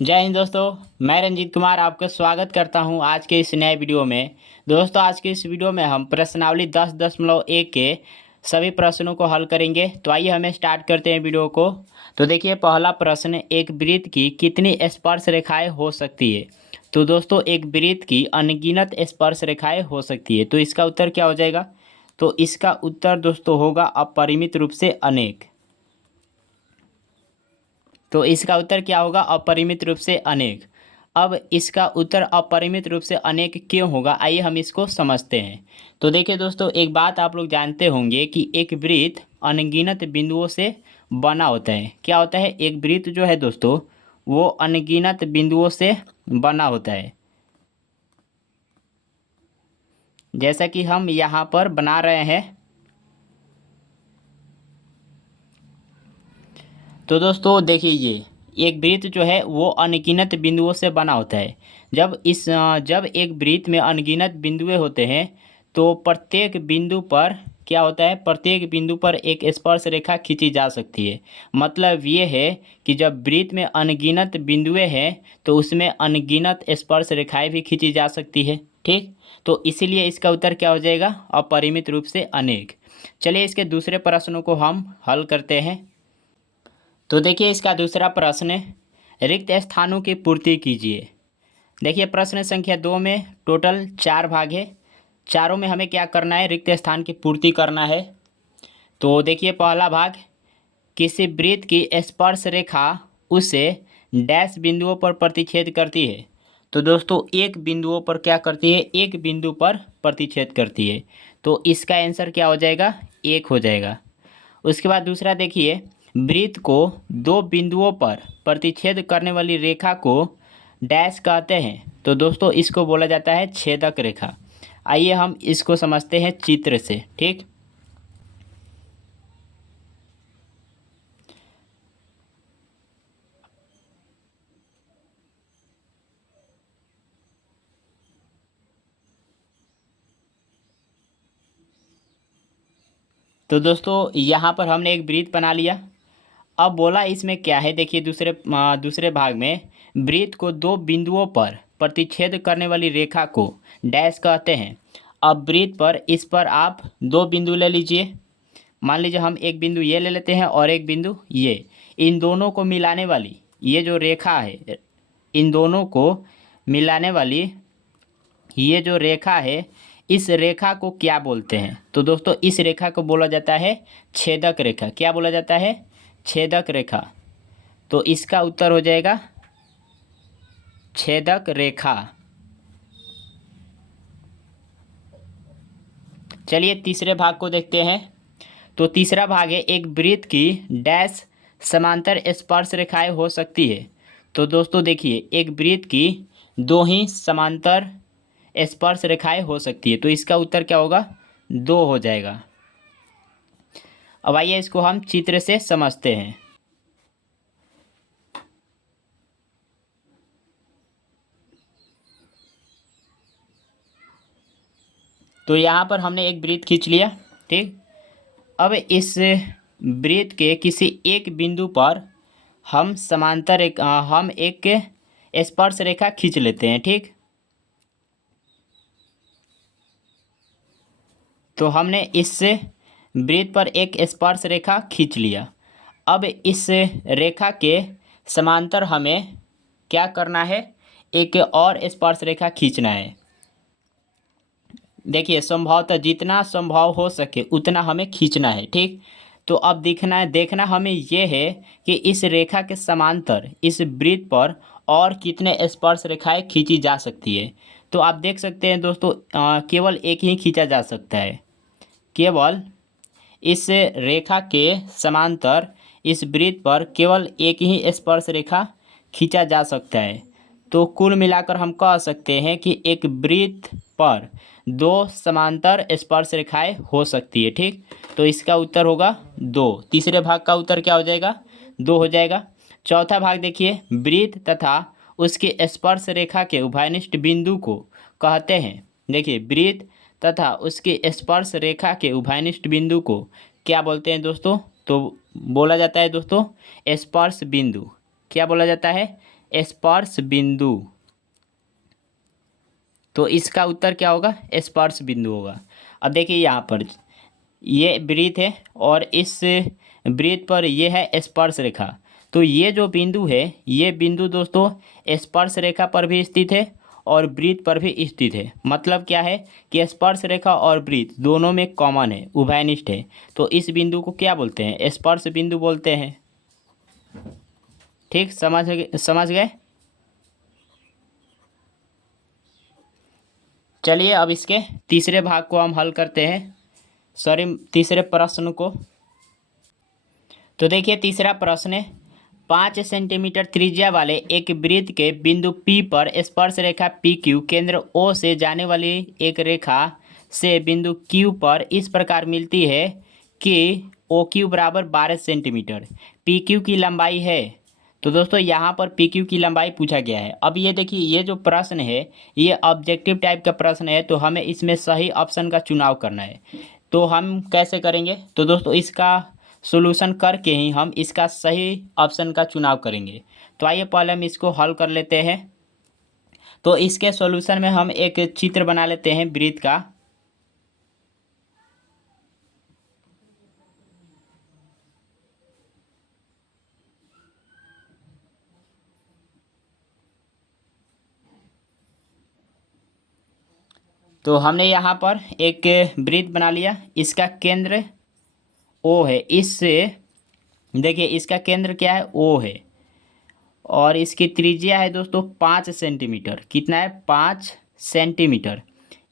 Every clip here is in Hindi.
जय हिंद दोस्तों। मैं रंजीत कुमार आपका स्वागत करता हूं आज के इस नए वीडियो में। दोस्तों आज के इस वीडियो में हम प्रश्नावली 10.1 के सभी प्रश्नों को हल करेंगे। तो आइए हमें स्टार्ट करते हैं वीडियो को। तो देखिए पहला प्रश्न, एक वृत्त की कितनी स्पर्श रेखाएं हो सकती है। तो दोस्तों एक वृत्त की अनगिनत स्पर्श रेखाएं हो सकती है। तो इसका उत्तर क्या हो जाएगा। तो इसका उत्तर दोस्तों होगा अपरिमित रूप से अनेक। तो इसका उत्तर क्या होगा, अपरिमित रूप से अनेक। अब इसका उत्तर अपरिमित रूप से अनेक क्यों होगा, आइए हम इसको समझते हैं। तो देखिए दोस्तों, एक बात आप लोग जानते होंगे कि एक वृत्त अनगिनत बिंदुओं से बना होता है। क्या होता है, एक वृत्त जो है दोस्तों वो अनगिनत बिंदुओं से बना होता है। जैसा कि हम यहाँ पर बना रहे हैं। तो दोस्तों देखिए, ये एक वृत्त जो है वो अनगिनत बिंदुओं से बना होता है। जब एक वृत्त में अनगिनत बिंदुएं होते हैं तो प्रत्येक बिंदु पर क्या होता है, प्रत्येक बिंदु पर एक स्पर्श रेखा खींची जा सकती है। मतलब ये है कि जब वृत्त में अनगिनत बिंदुएं हैं तो उसमें अनगिनत स्पर्श रेखाएं भी खींची जा सकती है। ठीक, तो इसीलिए इसका उत्तर क्या हो जाएगा, अपरिमित रूप से अनेक। चलिए इसके दूसरे प्रश्नों को हम हल करते हैं। तो देखिए इसका दूसरा प्रश्न है, रिक्त स्थानों की पूर्ति कीजिए। देखिए प्रश्न संख्या 2 में टोटल 4 भाग है। चारों में हमें क्या करना है, रिक्त स्थान की पूर्ति करना है। तो देखिए पहला भाग, किसी वृत्त की स्पर्श रेखा उसे डैश बिंदुओं पर प्रतिच्छेद करती है। तो दोस्तों एक बिंदुओं पर क्या करती है, एक बिंदु पर प्रतिच्छेद करती है। तो इसका आंसर क्या हो जाएगा, 1 हो जाएगा। उसके बाद दूसरा देखिए, वृत्त को दो बिंदुओं पर प्रतिच्छेद करने वाली रेखा को डैश कहते हैं। तो दोस्तों इसको बोला जाता है छेदक रेखा। आइए हम इसको समझते हैं चित्र से। ठीक, तो दोस्तों यहाँ पर हमने एक वृत्त बना लिया। अब बोला इसमें क्या है, देखिए दूसरे भाग में वृत्त को दो बिंदुओं पर प्रतिच्छेद करने वाली रेखा को डैश कहते हैं। अब वृत्त पर इस पर आप दो बिंदु ले लीजिए। मान लीजिए हम एक बिंदु ये ले लेते हैं और एक बिंदु ये। इन दोनों को मिलाने वाली ये जो रेखा है, इन दोनों को मिलाने वाली ये जो रेखा है, इस रेखा को क्या बोलते हैं। तो दोस्तों इस रेखा को बोला जाता है छेदक रेखा। क्या बोला जाता है, छेदक रेखा। तो इसका उत्तर हो जाएगा छेदक रेखा। चलिए तीसरे भाग को देखते हैं। तो तीसरा भाग है, एक वृत्त की डैश समांतर स्पर्श रेखाएं हो सकती है। तो दोस्तों देखिए एक वृत्त की दो ही समांतर स्पर्श रेखाएं हो सकती है। तो इसका उत्तर क्या होगा, 2 हो जाएगा। अब आइए इसको हम चित्र से समझते हैं। तो यहाँ पर हमने एक वृत्त खींच लिया। ठीक, अब इस वृत्त के किसी एक बिंदु पर हम एक स्पर्श रेखा खींच लेते हैं। ठीक, तो हमने इस वृत्त पर एक स्पर्श रेखा खींच लिया। अब इस रेखा के समांतर हमें क्या करना है, एक और स्पर्श रेखा खींचना है। देखिए संभवतः जितना संभव हो सके उतना हमें खींचना है। ठीक, तो अब देखना हमें यह है कि इस रेखा के समांतर इस वृत्त पर और कितने स्पर्श रेखाएं खींची जा सकती है। तो आप देख सकते हैं दोस्तों, केवल एक ही खींचा जा सकता है। केवल इस रेखा के समांतर इस वृत्त पर केवल एक ही स्पर्श रेखा खींचा जा सकता है। तो कुल मिलाकर हम कह सकते हैं कि एक वृत्त पर दो समांतर स्पर्श रेखाएं हो सकती है। ठीक, तो इसका उत्तर होगा 2। तीसरे भाग का उत्तर क्या हो जाएगा, 2 हो जाएगा। चौथा भाग देखिए, वृत्त तथा उसके स्पर्श रेखा के उभयनिष्ठ बिंदु को कहते हैं। देखिए वृत्त तथा उसके स्पर्श रेखा के उभयनिष्ठ बिंदु को क्या बोलते हैं दोस्तों, तो बोला जाता है दोस्तों स्पर्श बिंदु। क्या बोला जाता है, स्पर्श बिंदु, तो इसका उत्तर क्या होगा? स्पर्श बिंदु होगा। अब देखिए यहाँ पर ये वृत्त है और इस वृत्त पर ये है स्पर्श रेखा। तो ये जो बिंदु है, ये बिंदु दोस्तों स्पर्श रेखा पर भी स्थित है और वृत्त पर भी स्थित है। मतलब क्या है कि स्पर्श रेखा और वृत्त दोनों में कॉमन है, उभयनिष्ठ है। तो इस बिंदु को क्या बोलते हैं? स्पर्श बिंदु बोलते हैं। ठीक, समझ गए? चलिए अब इसके तीसरे भाग को हम हल करते हैं, सॉरी तीसरे प्रश्न को। तो देखिए तीसरा प्रश्न है, 5 सेंटीमीटर त्रिज्या वाले एक वृत्त के बिंदु P पर स्पर्श रेखा PQ केंद्र O से जाने वाली एक रेखा से बिंदु Q पर इस प्रकार मिलती है कि OQ बराबर 12 सेंटीमीटर, PQ की लंबाई है। तो दोस्तों यहाँ पर PQ की लंबाई पूछा गया है। अब ये देखिए ये जो प्रश्न है ये ऑब्जेक्टिव टाइप का प्रश्न है, तो हमें इसमें सही ऑप्शन का चुनाव करना है। तो हम कैसे करेंगे? तो दोस्तों इसका सॉल्यूशन करके ही हम इसका सही ऑप्शन का चुनाव करेंगे। तो आइए पहले हम इसको हल कर लेते हैं। तो इसके सॉल्यूशन में हम एक चित्र बना लेते हैं वृत्त का। तो हमने यहाँ पर एक वृत्त बना लिया, इसका केंद्र ओ है। इससे देखिए इसका केंद्र क्या है? ओ है और इसकी त्रिज्या है दोस्तों 5 सेंटीमीटर। कितना है? 5 सेंटीमीटर।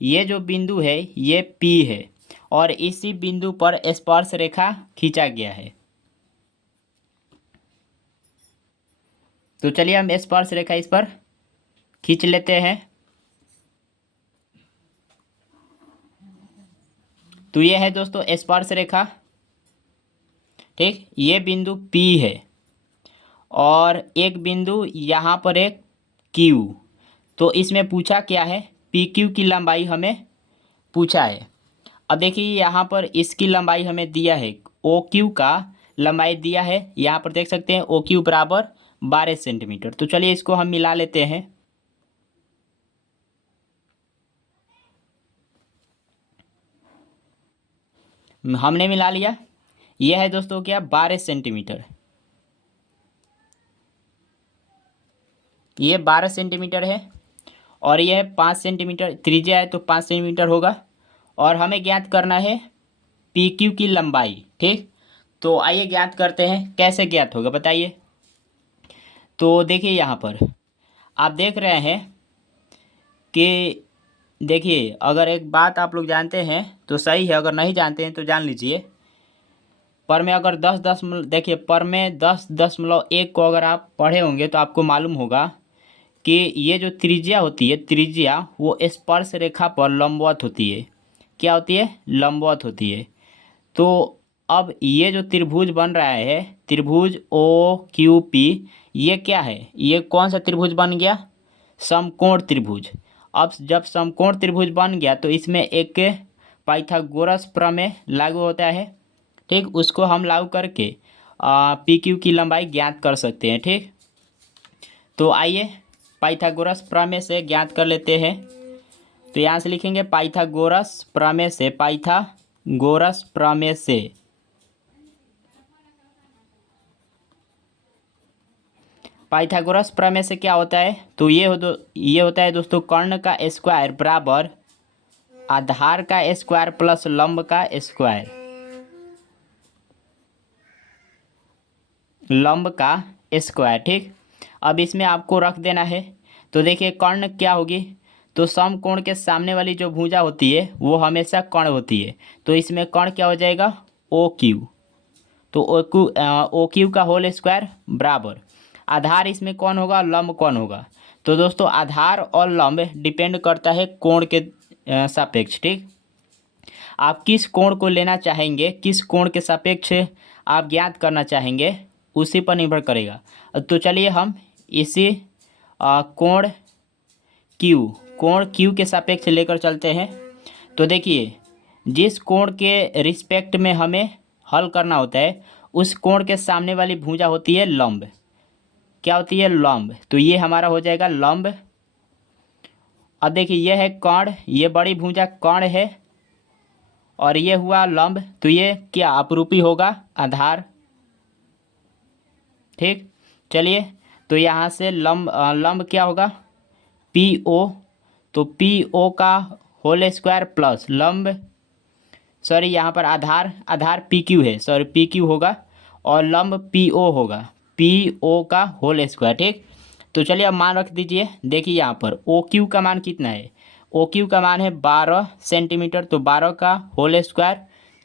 ये जो बिंदु है ये P है और इसी बिंदु पर स्पर्श रेखा खींचा गया है। तो चलिए हम स्पर्श रेखा इस पर खींच लेते हैं। तो ये है दोस्तों स्पर्श रेखा। ठीक, ये बिंदु P है और एक बिंदु यहाँ पर एक Q। तो इसमें पूछा क्या है? PQ की लंबाई हमें पूछा है। अब देखिए यहाँ पर इसकी लंबाई हमें दिया है, OQ का लंबाई दिया है। यहाँ पर देख सकते हैं OQ बराबर 12 सेंटीमीटर। तो चलिए इसको हम मिला लेते हैं। हमने मिला लिया। यह है दोस्तों क्या? 12 सेंटीमीटर। ये 12 सेंटीमीटर है और यह 5 सेंटीमीटर त्रिज्या है, तो 5 सेंटीमीटर होगा। और हमें ज्ञात करना है PQ की लंबाई। ठीक, तो आइए ज्ञात करते हैं। कैसे ज्ञात होगा बताइए? तो देखिए यहाँ पर आप देख रहे हैं कि देखिए अगर एक बात आप लोग जानते हैं तो सही है, अगर नहीं जानते हैं तो जान लीजिए। पर में अगर 10 दशमलव देखिए पर में 10.1 को अगर आप पढ़े होंगे तो आपको मालूम होगा कि ये जो त्रिज्या होती है, त्रिज्या वो स्पर्श रेखा पर लंबवत होती है। क्या होती है? लंबवत होती है। तो अब ये जो त्रिभुज बन रहा है, त्रिभुज OQP, ये क्या है? ये कौन सा त्रिभुज बन गया? समकोण त्रिभुज। अब जब समकोण त्रिभुज बन गया तो इसमें एक पाइथागोरस प्रमेय लागू होता है। ठीक, उसको हम लागू करके PQ की लंबाई ज्ञात कर सकते हैं। ठीक, तो आइए पाइथागोरस प्रमेय से ज्ञात कर लेते हैं। तो यहाँ से लिखेंगे पाइथागोरस प्रमेय से, पाइथागोरस प्रमेय से पाइथागोरस प्रमेय से क्या होता है? तो ये होता है दोस्तों कर्ण का स्क्वायर बराबर आधार का स्क्वायर प्लस लंब का स्क्वायर, लंब का स्क्वायर। ठीक, अब इसमें आपको रख देना है। तो देखिए कर्ण क्या होगी? तो समकोण के सामने वाली जो भुजा होती है वो हमेशा कर्ण होती है। तो इसमें कर्ण क्या हो जाएगा? OQ। तो OQ का होल स्क्वायर बराबर आधार इसमें कौन होगा? लंब कौन होगा? तो दोस्तों आधार और लंब डिपेंड करता है कोण के सापेक्ष। ठीक, आप किस कोण को लेना चाहेंगे, किस कोण के सापेक्ष आप ज्ञात करना चाहेंगे, उसी पर निर्भर करेगा। तो चलिए हम इसी कोण Q के सापेक्ष लेकर चलते हैं। तो देखिए जिस कोण के रिस्पेक्ट में हमें हल करना होता है उस कोण के सामने वाली भुजा होती है लंब। क्या होती है, लंब। तो ये हमारा हो जाएगा लंब। अब देखिए ये है कर्ण, ये बड़ी भुजा कर्ण है, और ये हुआ लंब, तो ये क्या अपरूपी होगा, आधार। ठीक, चलिए, तो यहाँ से लंब लंब क्या होगा, पी ओ। तो पी ओ का होल स्क्वायर प्लस लंब, सॉरी यहाँ पर आधार, आधार पी क्यू है, सॉरी पी क्यू होगा, और लंब पी ओ होगा, पी ओ का होल स्क्वायर। ठीक, तो चलिए अब मान रख दीजिए। देखिए यहाँ पर ओ क्यू का मान कितना है, ओ क्यू का मान है 12 सेंटीमीटर, तो 12 का होल स्क्वायर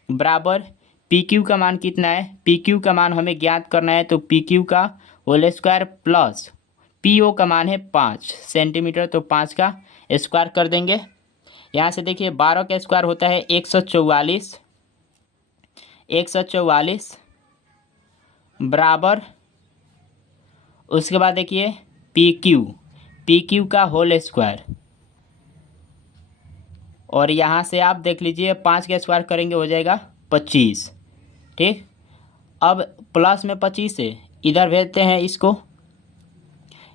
बराबर पी क्यू का मान कितना है, पी क्यू का मान हमें ज्ञात करना है, तो पी क्यू का whole square plus P O का मान है 5 सेंटीमीटर, तो 5 का स्क्वायर कर देंगे। यहाँ से देखिए 12 का स्क्वायर होता है 144, 144 बराबर, उसके बाद देखिए पी क्यू, पी क्यू का होल स्क्वायर, और यहाँ से आप देख लीजिए 5 का स्क्वायर करेंगे हो जाएगा 25। ठीक, अब प्लस में 25 है, इधर भेजते हैं इसको,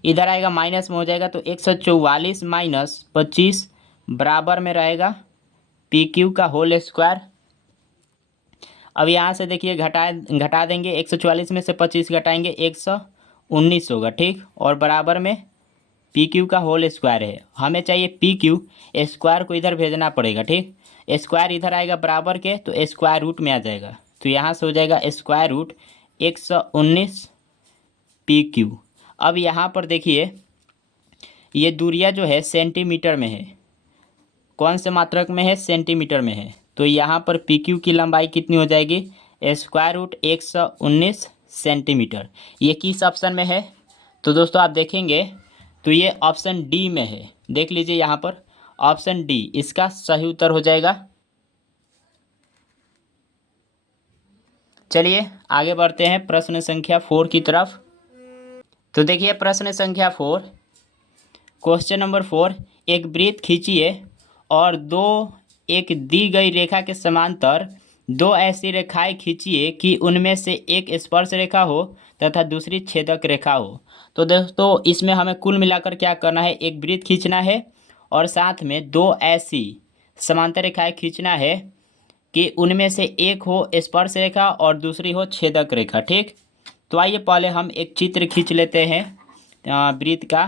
इधर आएगा माइनस में हो जाएगा, तो 144 माइनस 25 बराबर में रहेगा पी क्यू का होल स्क्वायर। अब यहाँ से देखिए घटा देंगे, 144 में से 25 घटाएंगे 119 होगा। ठीक, और बराबर में पी क्यू का होल स्क्वायर है, हमें चाहिए पी क्यू, स्क्वायर को इधर भेजना पड़ेगा। ठीक, स्क्वायर इधर आएगा बराबर के, तो स्क्वायर रूट में आ जाएगा, तो यहाँ से हो जाएगा स्क्वायर रूट 119 पी क्यू। अब यहाँ पर देखिए ये दूरियाँ जो है सेंटीमीटर में है, कौन से मात्रक में है, सेंटीमीटर में है, तो यहाँ पर पी क्यू की लंबाई कितनी हो जाएगी, स्क्वायर रूट 119 सेंटीमीटर। ये किस ऑप्शन में है, तो दोस्तों आप देखेंगे तो ये ऑप्शन डी में है, देख लीजिए यहाँ पर ऑप्शन डी इसका सही उत्तर हो जाएगा। चलिए आगे बढ़ते हैं प्रश्न संख्या 4 की तरफ। तो देखिए प्रश्न संख्या 4, क्वेश्चन नंबर 4, एक वृत्त खींचिए और दो एक दी गई रेखा के समांतर दो ऐसी रेखाएं खींचिए कि उनमें से एक स्पर्श रेखा हो तथा दूसरी छेदक रेखा हो। तो दोस्तों इसमें हमें कुल मिलाकर क्या करना है, एक वृत्त खींचना है और साथ में दो ऐसी समांतर रेखाएं खींचना है कि उनमें से एक हो स्पर्श रेखा और दूसरी हो छेदक रेखा। ठीक, तो आइए पहले हम एक चित्र खींच लेते हैं वृत्त का।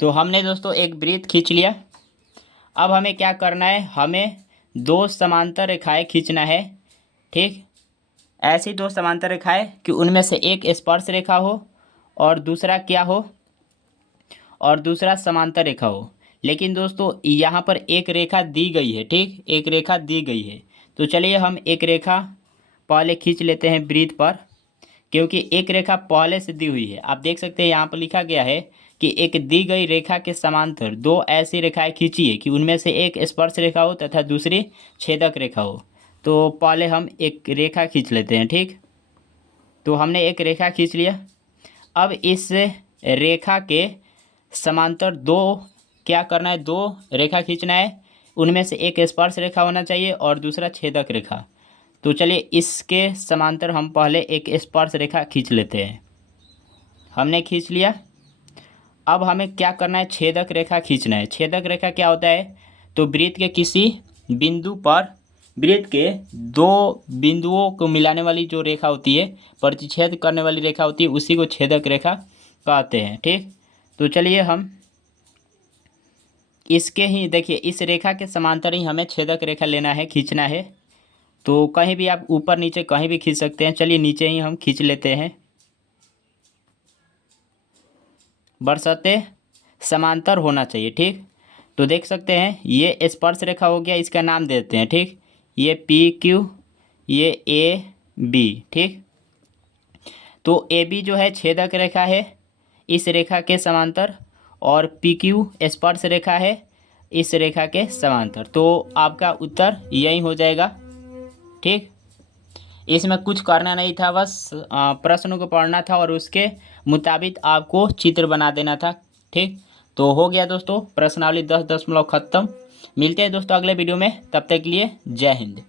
तो हमने दोस्तों एक वृत्त खींच लिया। अब हमें क्या करना है, हमें दो समांतर रेखाएं खींचना है। ठीक, ऐसी दो समांतर रेखाएं कि उनमें से एक स्पर्श रेखा हो और दूसरा क्या हो, और दूसरा समांतर रेखा हो। लेकिन दोस्तों यहाँ पर एक रेखा दी गई है। ठीक, एक रेखा दी गई है, तो चलिए हम एक रेखा पहले खींच लेते हैं वृत्त पर, क्योंकि एक रेखा पहले से दी हुई है। आप देख सकते हैं यहाँ पर लिखा गया है कि एक दी गई रेखा के समांतर दो ऐसी रेखाएं खींचिए कि उनमें से एक स्पर्श रेखा हो तथा दूसरी छेदक रेखा हो। तो पहले हम एक रेखा खींच लेते हैं। ठीक, तो हमने एक रेखा खींच लिया। अब इस रेखा के समांतर दो क्या करना है, दो रेखा खींचना है, उनमें से एक स्पर्श रेखा होना चाहिए और दूसरा छेदक रेखा। तो चलिए इसके समांतर हम पहले एक स्पर्श रेखा खींच लेते हैं। हमने खींच लिया। अब हमें क्या करना है, छेदक रेखा खींचना है। छेदक रेखा क्या होता है, तो वृत्त के किसी बिंदु पर वृत्त के दो बिंदुओं को मिलाने वाली जो रेखा होती है, प्रतिच्छेद करने वाली रेखा होती है, उसी को छेदक रेखा कहते हैं। ठीक, तो चलिए हम इसके ही देखिए इस रेखा के समांतर ही हमें छेदक रेखा लेना है, खींचना है। तो कहीं भी आप ऊपर नीचे कहीं भी खींच सकते हैं। चलिए नीचे ही हम खींच लेते हैं, बरसते समांतर होना चाहिए। ठीक, तो देख सकते हैं ये स्पर्श रेखा हो गया, इसका नाम देते हैं। ठीक, ये पी क्यू, ये ए बी। ठीक, तो ए बी जो है छेदक रेखा है इस रेखा के समांतर, और पी क्यू स्पर्श रेखा है इस रेखा के समांतर। तो आपका उत्तर यही हो जाएगा। ठीक, इसमें कुछ करना नहीं था, बस प्रश्न को पढ़ना था और उसके मुताबिक आपको चित्र बना देना था। ठीक, तो हो गया दोस्तों प्रश्नावली 10.0 खत्म। मिलते हैं दोस्तों अगले वीडियो में, तब तक के लिए जय हिंद।